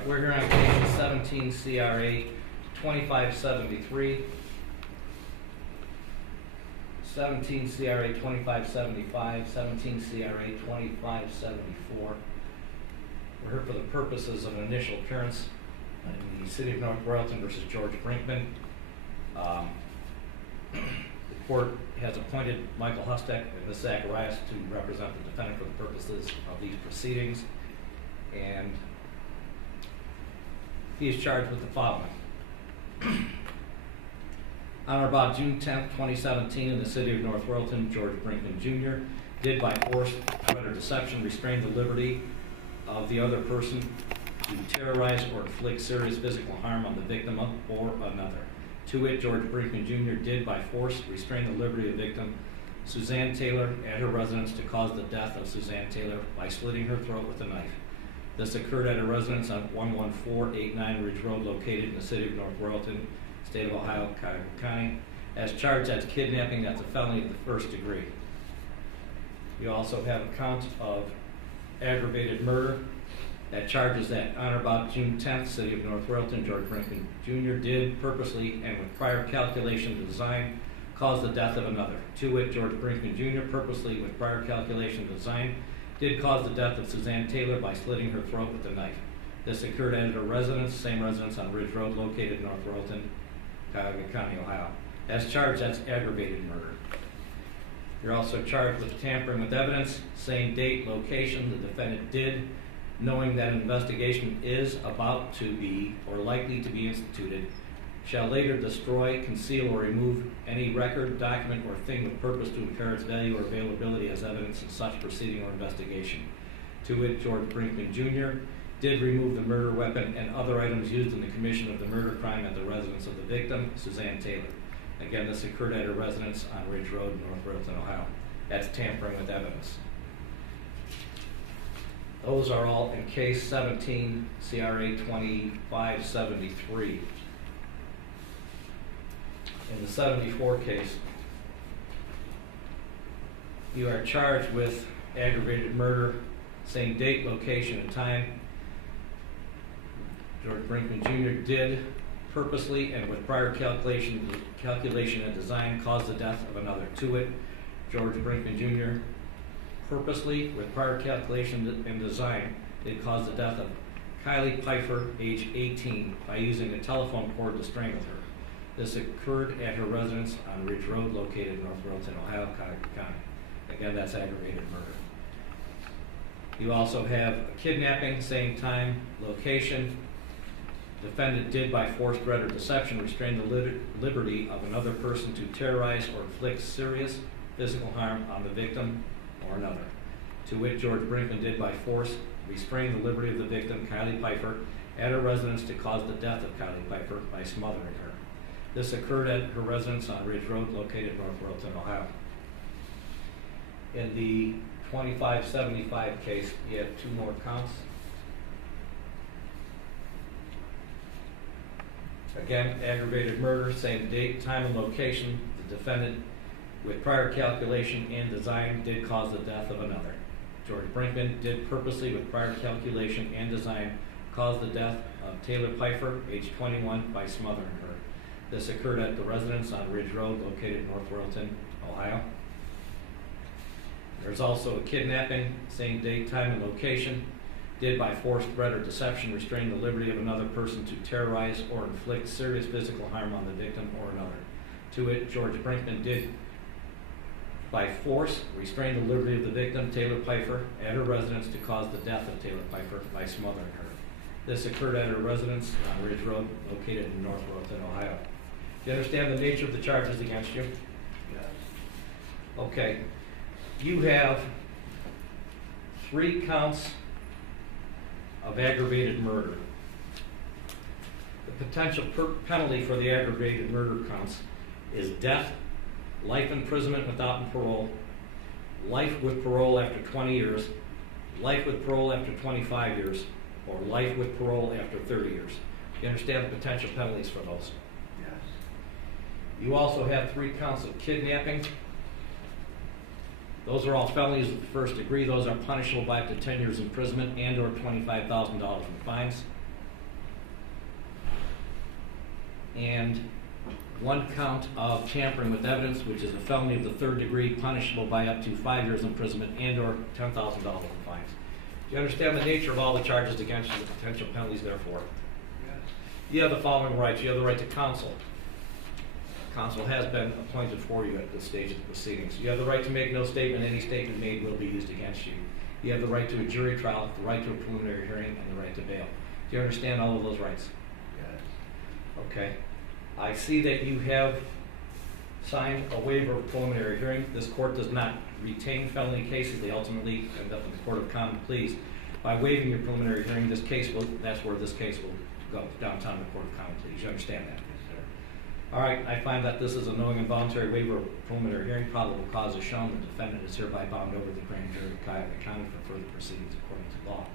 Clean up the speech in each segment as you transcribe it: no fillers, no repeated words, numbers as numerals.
right, we're here on case 17 CRA 2573. 17 CRA 2575, 17 CRA 2574. We're here for the purposes of an initial appearance in the City of North Royalton versus George Brinkman. The court has appointed Michael Hustek and Ms. Zacharias to represent the defendant for the purposes of these proceedings, and he is charged with the following. On or about June 10th, 2017, in the City of North Royalton, George Brinkman Jr. did by force, threat, or deception restrain the liberty of the other person to terrorize or inflict serious physical harm on the victim or another. To wit, George Brinkman Jr. did by force restrain the liberty of the victim, Suzanne Taylor, at her residence to cause the death of Suzanne Taylor by slitting her throat with a knife. This occurred at her residence on 11489 Ridge Road, located in the City of North Royalton, State of Ohio, Cuyahoga County. As charged as kidnapping, that's a felony of the first degree. You also have a count of aggravated murder that charges that on or about June 10th, City of North Royalton, George Brinkman Jr. did purposely and with prior calculation to design cause the death of another. To wit, George Brinkman Jr. purposely with prior calculation to design did cause the death of Suzanne Taylor by slitting her throat with a knife. This occurred at her residence, same residence on Ridge Road, located in North Royalton, Cuyahoga County, Ohio. As charged, that's aggravated murder. You're also charged with tampering with evidence, same date, location. The defendant did, knowing that an investigation is about to be or likely to be instituted, shall later destroy, conceal, or remove any record, document, or thing with purpose to impair its value or availability as evidence in such proceeding or investigation. To wit, George Brinkman Jr. did remove the murder weapon and other items used in the commission of the murder crime at the residence of the victim, Suzanne Taylor. Again, this occurred at her residence on Ridge Road, North Royalton, Ohio. That's tampering with evidence. Those are all in case 17 CRA 2573. In the 74 case, you are charged with aggravated murder, same date, location, and time. George Brinkman Jr. did purposely and with prior calculation and design cause the death of another. To it, George Brinkman Jr. purposely with prior calculation and design did cause the death of Kylie Pfeiffer, age 18, by using a telephone cord to strangle her. This occurred at her residence on Ridge Road, located in North Royalton, Ohio, Cuyahoga County. Again, that's aggravated murder. You also have a kidnapping, same time, location. Defendant did by force, threat, or deception restrain the liberty of another person to terrorize or inflict serious physical harm on the victim or another. To wit, George Brinkman did by force restrain the liberty of the victim, Kylie Pfeiffer, at her residence to cause the death of Kylie Pfeiffer by smothering her. This occurred at her residence on Ridge Road, located in North Royalton, Ohio. In the 2575 case, you have two more counts. Again, aggravated murder, same date, time, and location. The defendant, with prior calculation and design, did cause the death of another. George Brinkman did purposely, with prior calculation and design, cause the death of Taylor Pfeiffer, age 21, by smothering her. This occurred at the residence on Ridge Road, located in North Royalton, Ohio. There's also a kidnapping, same date, time, and location. Did by force, threat, or deception restrain the liberty of another person to terrorize or inflict serious physical harm on the victim or another. To it, George Brinkman did by force restrain the liberty of the victim, Taylor Pfeiffer, at her residence to cause the death of Taylor Pfeiffer by smothering her. This occurred at her residence on Ridge Road, located in North Royalton, Ohio. Do you understand the nature of the charges against you? Yes. Okay. You have 3 counts of aggravated murder. The potential penalty for the aggravated murder counts is death, life imprisonment without parole, life with parole after 20 years, life with parole after 25 years, or life with parole after 30 years. You understand the potential penalties for those? Yes. You also have 3 counts of kidnapping. Those are all felonies of the first degree. Those are punishable by up to 10 years imprisonment and or $25,000 in fines. and 1 count of tampering with evidence, which is a felony of the 3rd degree, punishable by up to 5 years imprisonment and/or $10,000 in fines. Do you understand the nature of all the charges against you, the potential penalties therefore? Yes. You have the following rights. You have the right to counsel. Counsel has been appointed for you at this stage of the proceedings. You have the right to make no statement. Any statement made will be used against you. You have the right to a jury trial, the right to a preliminary hearing, and the right to bail. Do you understand all of those rights? Yes. Okay. I see that you have signed a waiver of preliminary hearing. This court does not retain felony cases. They ultimately end up in the Court of Common Pleas. By waiving your preliminary hearing, that's where this case will go, downtown to the Court of Common Pleas. You understand that? Yes, sir. All right, I find that this is a knowing and voluntary waiver of preliminary hearing. Probable cause is shown. The defendant is hereby bound over the grand jury of Cuyahoga County for further proceedings according to law.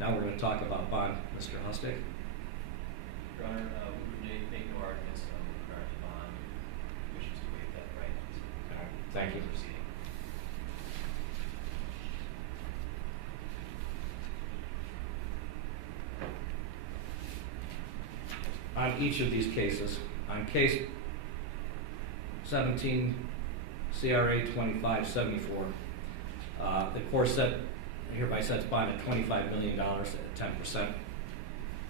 Now we're going to talk about bond. Mr. Hustig. Your Honor, we would make no arguments on the regard to bond. Wishes to waive that right. Thank you. Proceeding. On each of these cases, on case 17 CRA 2574, the court hereby sets bond at $25 million at 10%.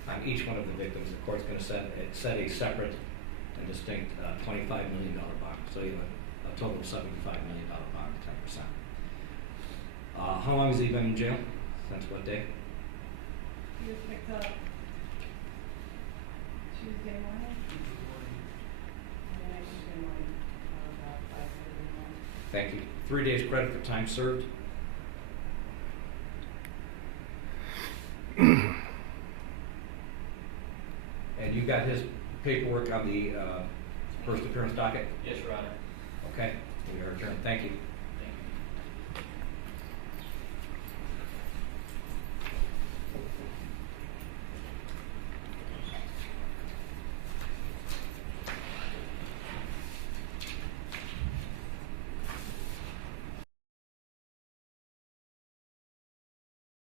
On each one of the victims, the court's going to set a separate and distinct $25 million bond. So you have a total of $75 million bond at 10%. How long has he been in jail? Since what day? He was picked up Tuesday morning. And then I Tuesday morning, about 5:30 in the morning. Thank you. 3 days credit for time served. And you got his paperwork on the first appearance docket? Yes, Your Honor. Okay, we are adjourned. Thank you.